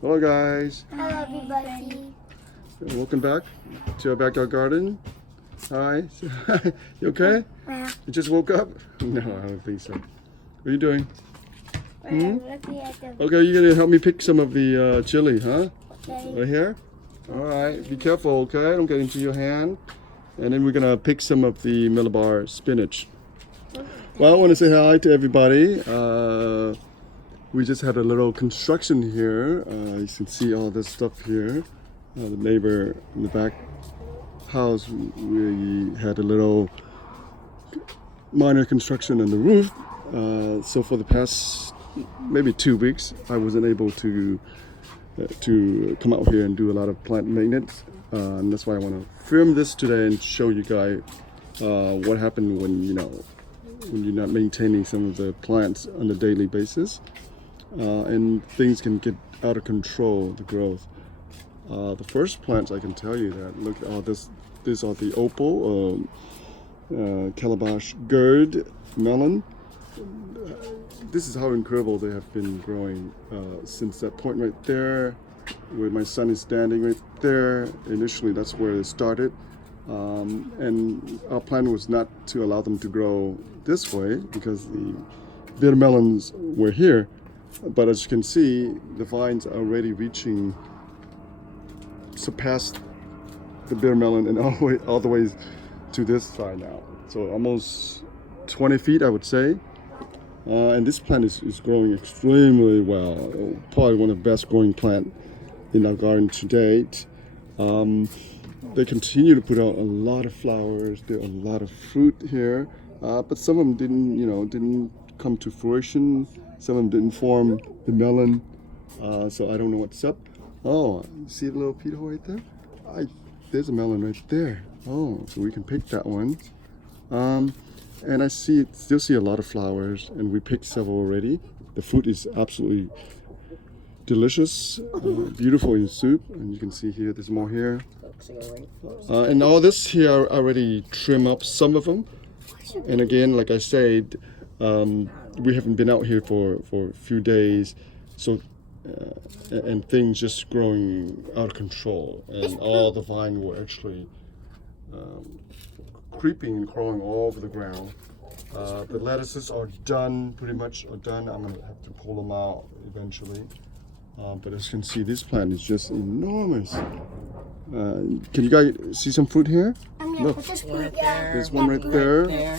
Hello guys, Hello everybody. welcome back to our backyard garden. Hi, you okay? Yeah. You just woke up? No, I don't think so. What are you doing? We're looking at the Okay, you're gonna help me pick some of the chili, huh? okay. Right here? Alright, be careful, okay? Don't get into your hand. And then we're gonna pick some of the Malabar spinach. Well, I want to say hi to everybody. We just had a little construction here. You can see all this stuff here. The neighbor in the back house, we had a little minor construction on the roof. So for the past maybe 2 weeks, I wasn't able to come out here and do a lot of plant maintenance. And that's why I want to film this today and show you guys what happened when when you're not maintaining some of the plants on a daily basis. And things can get out of control, the growth. The first plants, I can tell you that, look at all this. These are the opal, calabash gourd, melon. This is how incredible they have been growing since that point right there, where my son is standing right there. Initially, that's where it started. And our plan was not to allow them to grow this way because the bitter melons were here. But as you can see, the vines are already surpassed the bitter melon and all the way to this side now. So almost 20 feet, I would say. And this plant is growing extremely well. Probably one of the best growing plants in our garden to date. They continue to put out a lot of flowers. There are a lot of fruit here, but some of them didn't come to fruition. Some of them didn't form the melon, so I don't know what's up. Oh, you see the little petal right there? There's a melon right there. Oh, so we can pick that one. And I still see a lot of flowers, and we picked several already. The fruit is absolutely delicious, beautiful in soup, and you can see here, there's more here. And all this here, I already trim up some of them. And again, like I said, we haven't been out here for a few days, so and things just growing out of control, and all the vine were actually creeping and crawling all over the ground. The lettuces are done, pretty much are done. I'm gonna have to pull them out eventually. But as you can see, this plant is just enormous. Can you guys see some fruit here? Look, there's one right there.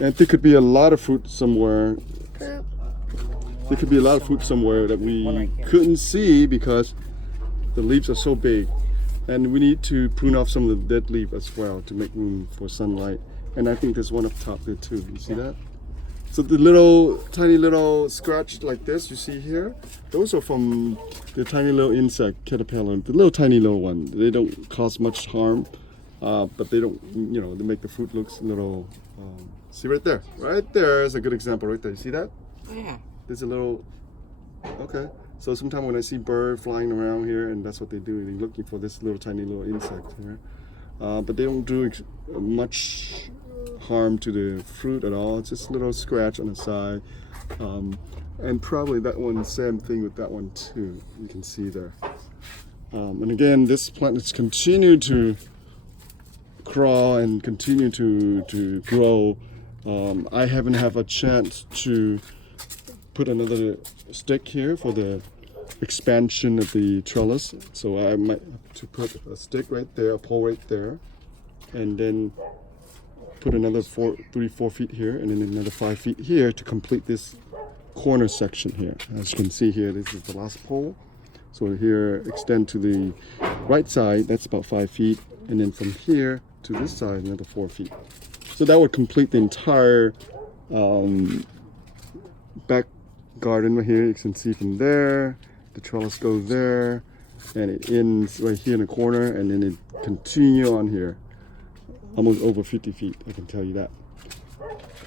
And there could be a lot of fruit somewhere. There could be a lot of fruit somewhere that we couldn't see because the leaves are so big. And we need to prune off some of the dead leaf as well to make room for sunlight. And I think there's one up top there too. You see that? So the tiny little scratch like this you see here, those are from the tiny little insect, caterpillar, the little tiny little one. They don't cause much harm, but they don't, they make the fruit looks a little, see right there? Right there is a good example right there. You see that? Yeah. There's a little, okay. So sometimes when I see birds flying around here, and that's what they do, they're looking for this tiny little insect here. But they don't do much harm to the fruit at all. It's just a little scratch on the side. And probably that one, same thing with that one too. You can see there. And again, this plant has continued to crawl and continue to grow. I haven't had a chance to put another stick here for the expansion of the trellis, so I might have to put a stick right there, a pole right there, and then put another 3-4 feet here, and then another 5 feet here to complete this corner section here. As you can see here, this is the last pole. So here, extend to the right side, that's about 5 feet, and then from here to this side, another 4 feet. So that would complete the entire back garden right here. You can see from there, the trellis goes there, and it ends right here in the corner, and then it continue on here, almost over 50 feet, I can tell you that.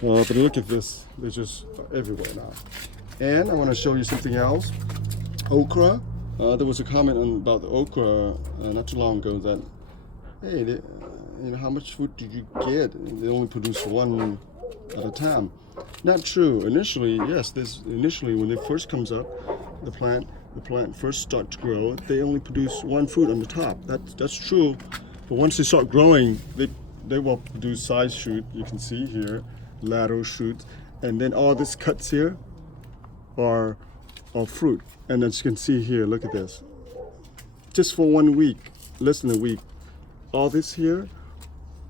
But look at this, they're just everywhere now. And I want to show you something else. Okra. There was a comment about the okra not too long ago that, hey, how much food did you get? They only produce one at a time. Not true. Initially, yes. Initially, when it first comes up, the plant, the plant first start to grow, they only produce one fruit on the top. That's true, but once they start growing, they will produce side shoot. You can see here, lateral shoots, and then all these cuts here are fruit. And as you can see here, look at this. Just for 1 week, less than a week, all this here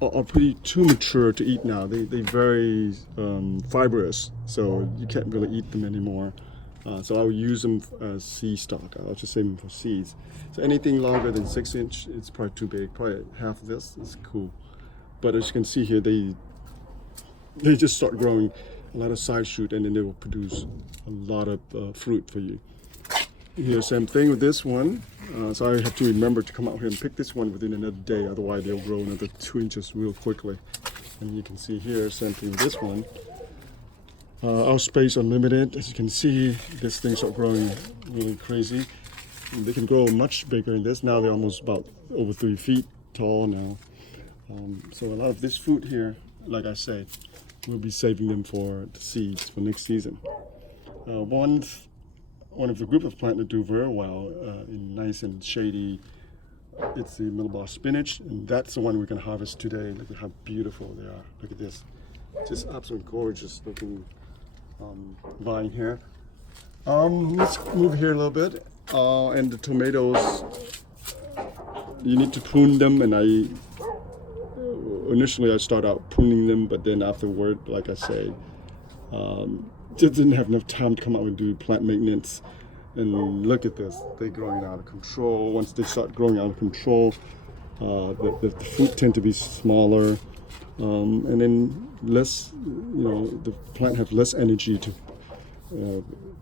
are pretty too mature to eat now. They're very fibrous, so you can't really eat them anymore. So I would use them as seed stock. I'll just save them for seeds. So anything longer than 6 inch, it's probably too big. Probably half of this is cool. But as you can see here, they just start growing a lot of side shoot, and then they will produce a lot of fruit for you. Here, same thing with this one. So I have to remember to come out here and pick this one within another day, otherwise they'll grow another 2 inches real quickly. And you can see here, same thing with this one. Our space are limited. As you can see, these things are growing really crazy. And they can grow much bigger than this. Now they're almost about over 3 feet tall now. So a lot of this fruit here, like I said, we'll be saving them for the seeds for next season. One of the group of plants that do very well in nice and shady, it's the millbar spinach, and that's the one we're going to harvest today. Look at how beautiful they are. Look at this. Just absolutely gorgeous looking vine here. Let's move here a little bit. And the tomatoes, you need to prune them, and initially I start out pruning them, but then afterward, like I say, just didn't have enough time to come out and do plant maintenance. And look at this, they're growing out of control. Once they start growing out of control, the fruit tend to be smaller, and then less, the plant have less energy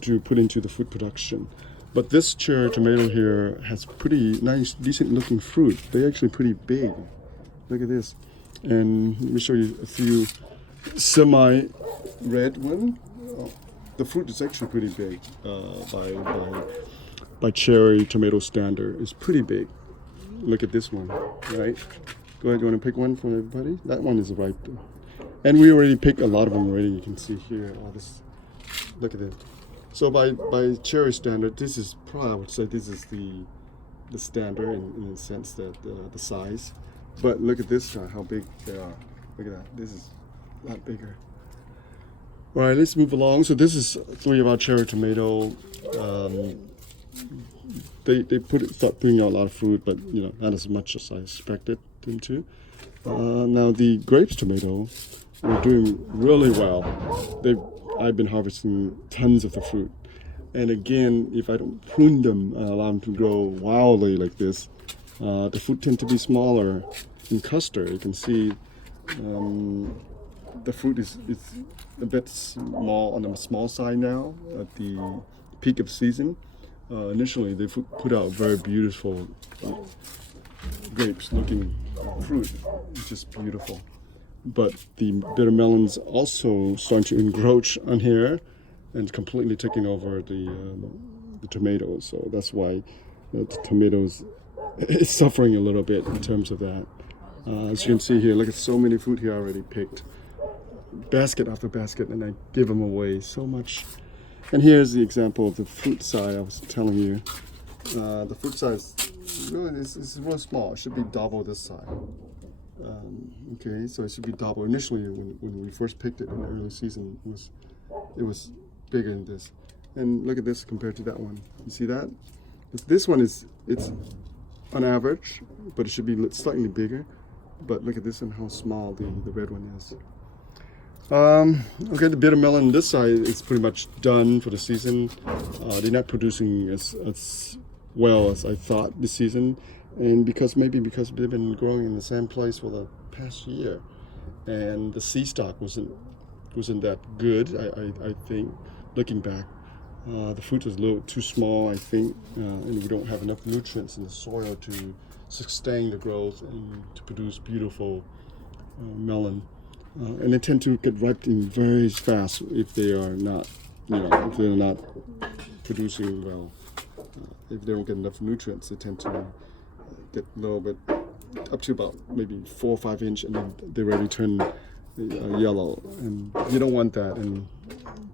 to put into the food production. But this cherry tomato here has pretty nice, decent looking fruit. They're actually pretty big. Look at this. And let me show you a few semi-red one. The fruit is actually pretty big by cherry tomato standard. It's pretty big. Look at this one, right? Go ahead, you want to pick one for everybody? That one is ripe. And we already picked a lot of them already. You can see here, all this. Look at it. So by cherry standard, this is probably, I would say this is the standard in the sense that the size. But look at this guy, how big they are. Look at that. This is a lot bigger. All right, let's move along. So this is 3 of our cherry tomato. They start putting out a lot of fruit, but not as much as I expected them to. Now the grapes tomato, we're doing really well. I've been harvesting tons of the fruit, and again, if I don't prune them, allow them to grow wildly like this, the fruit tend to be smaller. In custard, you can see the fruit is a bit small, on the small side now at the peak of season. Initially, they put out very beautiful grapes-looking fruit. It's just beautiful. But the bitter melons also starting to encroach on here and completely taking over the tomatoes. So that's why the tomatoes is suffering a little bit in terms of that. As you can see here, look at so many fruit here already picked. Basket after basket, and I give them away so much. And here's the example of the fruit side I was telling you. The fruit size really is real small. It should be double this side. Okay, so it should be double. Initially, when we first picked it in the early season, it was bigger than this. And look at this compared to that one. You see that? This one it's on average, but it should be slightly bigger. But look at this and how small the red one is. Okay, the bitter melon on this side is pretty much done for the season. They're not producing as well as I thought this season, and because they've been growing in the same place for the past year, and the seed stock wasn't that good. I think looking back, the fruit was a little too small, I think, and we don't have enough nutrients in the soil to sustain the growth and to produce beautiful melon. And they tend to get ripe very fast if they are not, if they're not producing well. If they don't get enough nutrients, they tend to get a little bit up to about maybe 4 or 5 inch, and then they already turn yellow. And you don't want that. And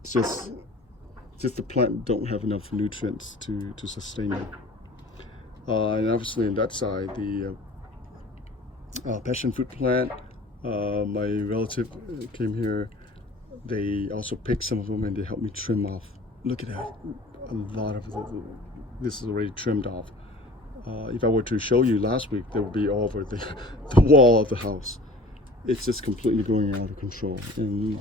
it's just just the plant don't have enough nutrients to sustain it. And obviously on that side, the passion fruit plant, my relative came here. They also picked some of them and they helped me trim off. Look at that. A lot of this is already trimmed off. If I were to show you last week, they would be all over the wall of the house. It's just completely going out of control. And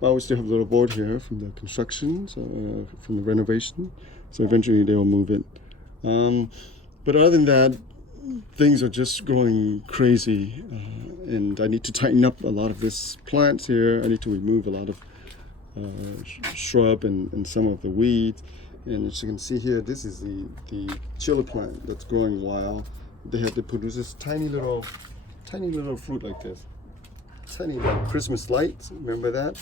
we still have a little board here from the construction, from the renovation. So eventually they will move it. But other than that, things are just going crazy. And I need to tighten up a lot of this plants here. I need to remove a lot of shrub and some of the weeds. And as you can see here, this is the chili plant that's growing wild. They have to produce this tiny little fruit like this. Tiny little Christmas lights, remember that?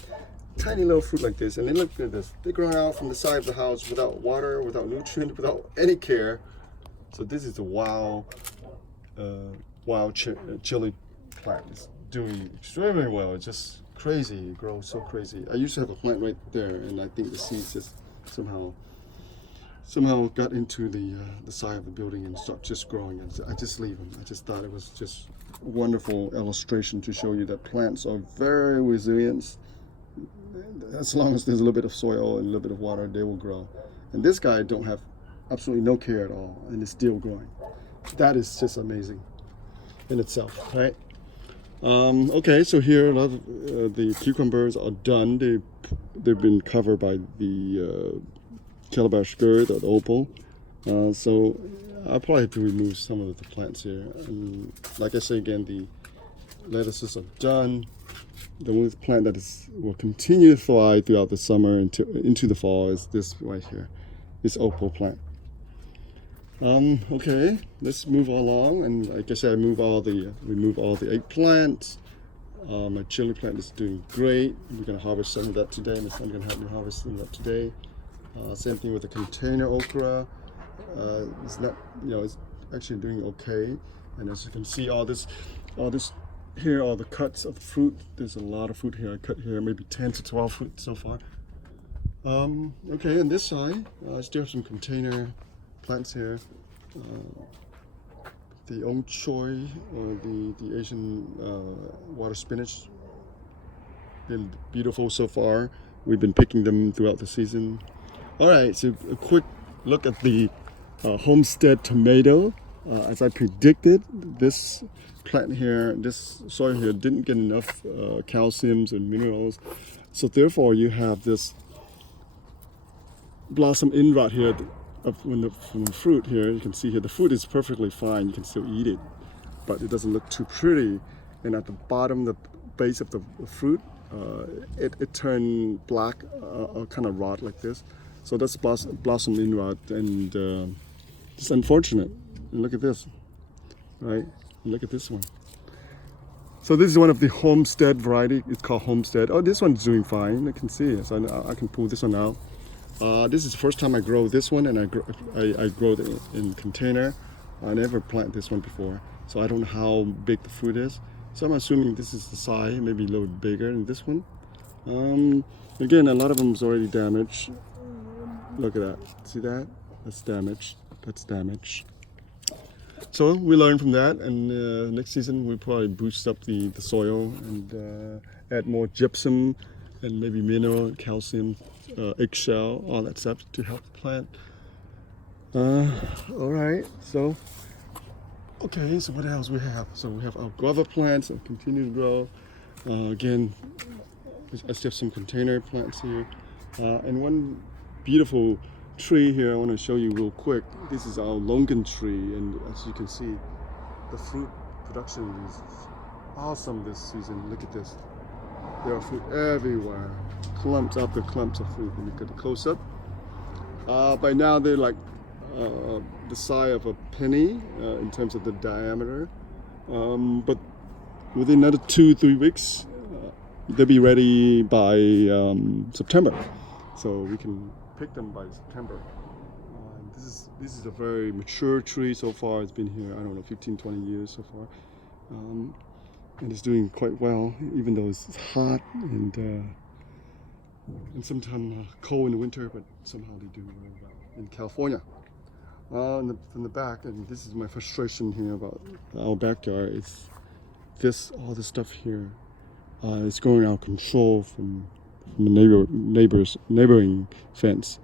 Tiny little fruit like this, and then look at this. They grow out from the side of the house without water, without nutrient, without any care. So this is a wild chili plant. It's doing extremely well. It's just crazy. It grows so crazy. I used to have a plant right there, and I think the seeds just somehow got into the side of the building and start just growing. And I just leave them. I just thought it was just a wonderful illustration to show you that plants are very resilient. As long as there's a little bit of soil and a little bit of water, they will grow. And this guy don't have absolutely no care at all, and it's still growing. That is just amazing in itself, right? Okay, so here a lot of the cucumbers are done. They've been covered by the calabash gourd or the opal. So I'll probably have to remove some of the plants here. And like I say again, the lettuces are done. The only plant that will continue to thrive throughout the summer into the fall is this right here, this opal plant. Okay, let's move along. And like I said, I remove all the eggplant. My chili plant is doing great. We're gonna harvest some of that today. My son's gonna help me harvest some of that today. Same thing with the container okra. It's not, it's actually doing okay. And as you can see, all this here are the cuts of fruit. There's a lot of fruit here. I cut here maybe 10 to 12 fruit so far. Okay, on this side, I still have some container plants here. The ong choy or the Asian water spinach, been beautiful so far. We've been picking them throughout the season. All right, so a quick look at the Homestead Tomato. As I predicted, this plant here, this soil here didn't get enough calciums and minerals. So therefore you have this blossom end rot here from the fruit here. You can see here the fruit is perfectly fine. You can still eat it, but it doesn't look too pretty. And at the bottom, the base of the fruit, it turned black, kind of rot like this. So that's blossom end rot, and it's unfortunate. And look at this, right? Look at this one. So this is one of the Homestead variety. It's called Homestead. Oh, this one's doing fine. I can see it. So I can pull this one out. This is the first time I grow this one, and I grow it in container. I never planted this one before, so I don't know how big the fruit is. So I'm assuming this is the size, maybe a little bit bigger than this one. Again, a lot of them is already damaged. Look at that. See that? That's damaged. That's damaged. So we learn from that, and next season we'll probably boost up the soil and add more gypsum and maybe mineral, calcium, eggshell, all that stuff to help the plant. All right, so okay, so what else we have? So we have our guava plants that continue to grow. Again, I still have some container plants here, and one beautiful tree here I want to show you real quick. This is our longan tree, and as you can see, the fruit production is awesome this season. Look at this. There are fruit everywhere, clumps after clumps of fruit. When you get a close up, by now they're like the size of a penny in terms of the diameter, but within another 2-3 weeks they'll be ready by September, so we can pick them by September. This is a very mature tree so far. It's been here, I don't know, 15-20 years so far, and it's doing quite well, even though it's hot and and sometimes cold in the winter, but somehow they do really well in California. In the back, and this is my frustration here about our backyard, is all this stuff here is going out of control from the neighboring fence.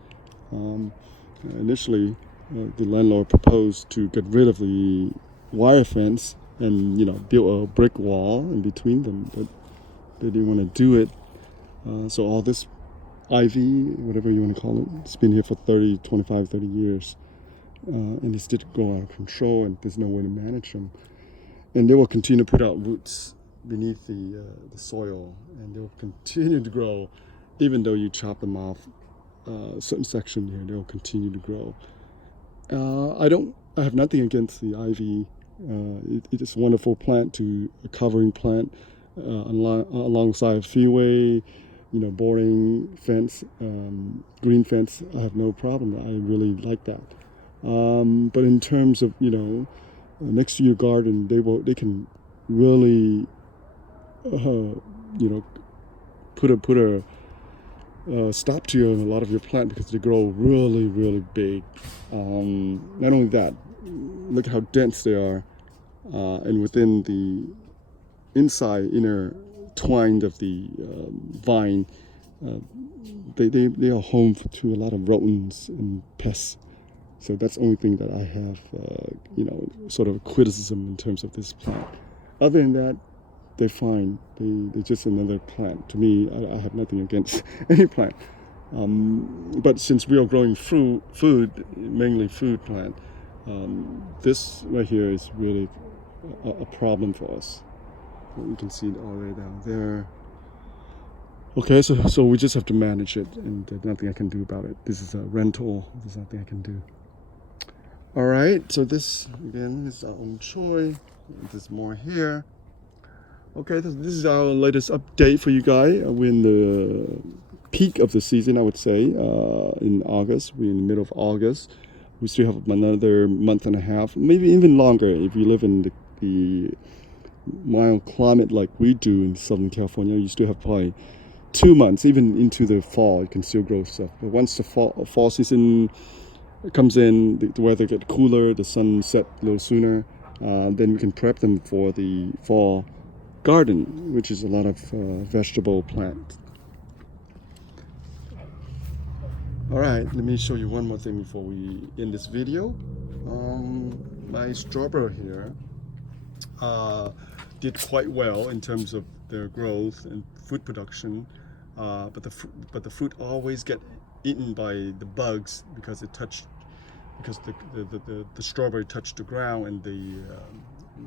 Initially, the landlord proposed to get rid of the wire fence and build a brick wall in between them, but they didn't want to do it. So all this ivy, whatever you want to call it, it's been here for 30 years. And it's did go out of control, and there's no way to manage them. And they will continue to put out roots beneath the soil, and they will continue to grow, even though you chop them off a certain section here. They will continue to grow. I have nothing against the ivy. It is a wonderful plant, a covering plant alongside a freeway, boarding fence, green fence. I have no problem. I really like that. But in terms of next to your garden, they can really put a stop to a lot of your plant, because they grow really big. Not only that, look how dense they are, and within the inner twine of the vine, they are home to a lot of rodents and pests. So that's the only thing that I have, sort of criticism in terms of this plant. Other than that, they're fine. They're just another plant. To me, I have nothing against any plant. But since we are growing food, mainly food plant, this right here is really a problem for us. You can see it all the way down there. Okay, so we just have to manage it, and there's nothing I can do about it. This is a rental. There's nothing I can do. All right, so this again is our own choy. There's more here. Okay, this is our latest update for you guys. We're in the peak of the season, I would say, in August. We're in the middle of August. We still have another month and a half, maybe even longer if you live in the mild climate like we do in Southern California. You still have probably 2 months, even into the fall, you can still grow stuff. But once the fall season comes in, the weather gets cooler, the sun sets a little sooner, then we can prep them for the fall garden, which is a lot of vegetable plants. All right, let me show you one more thing before we end this video. My strawberry here did quite well in terms of their growth and fruit production, but the fruit always get eaten by the bugs because the strawberry touched the ground, and the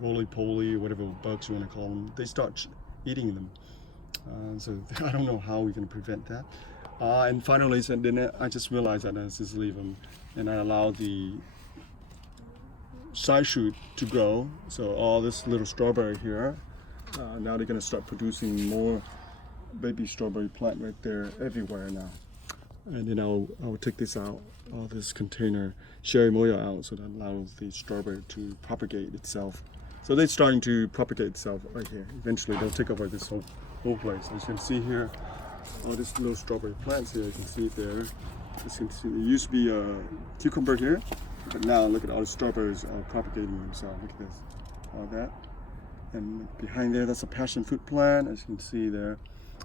roly-poly, whatever bugs you want to call them, they start eating them. So I don't know how we can prevent that. And finally, so then I just realized that I just leave them, and I allow the side shoot to grow. So all this little strawberry here, now they're going to start producing more baby strawberry plant right there everywhere now. And then I'll take this out, all this container cherry moya out, so that allows the strawberry to propagate itself. So they're starting to propagate itself right here. Eventually they'll take over this whole place. As you can see here, all these little strawberry plants here, you can see it there. As you can see, there used to be a cucumber here, but now look at all the strawberries are propagating themselves. Look at this, all that. And behind there, that's a passion fruit plant, as you can see there.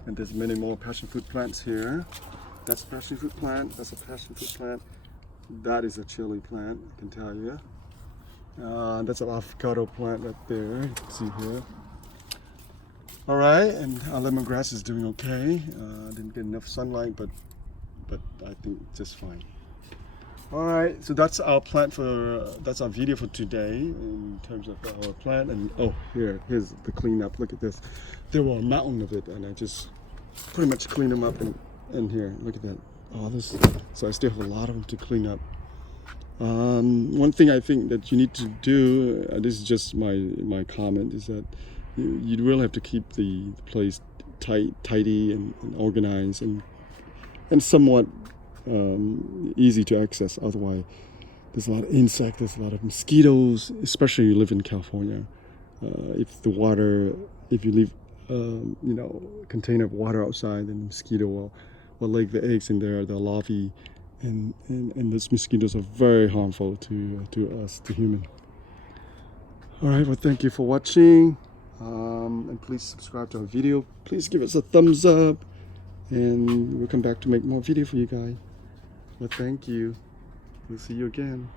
And there's many more passion fruit plants here. That's a passion fruit plant, that's a passion fruit plant. That is a chili plant, I can tell you. That's an avocado plant right there, you can see here. All right, and our lemongrass is doing okay. Didn't get enough sunlight, but I think just fine. All right, so that's our that's our video for today in terms of our plant. And here's the cleanup. Look at this. There were a mountain of it, and I just pretty much cleaned them up in here. Look at that. All this. So I still have a lot of them to clean up. One thing I think that you need to do, this is just my comment, is that you really have to keep the place tidy and organized and somewhat easy to access. Otherwise, there's a lot of insects, there's a lot of mosquitoes, especially if you live in California. If you leave a container of water outside, then the mosquito or lay the eggs in there, the larvae, and those mosquitoes are very harmful to us, to human. All right, well, thank you for watching, and please subscribe to our video. Please give us a thumbs up, and we'll come back to make more video for you guys. Well, thank you. We'll see you again.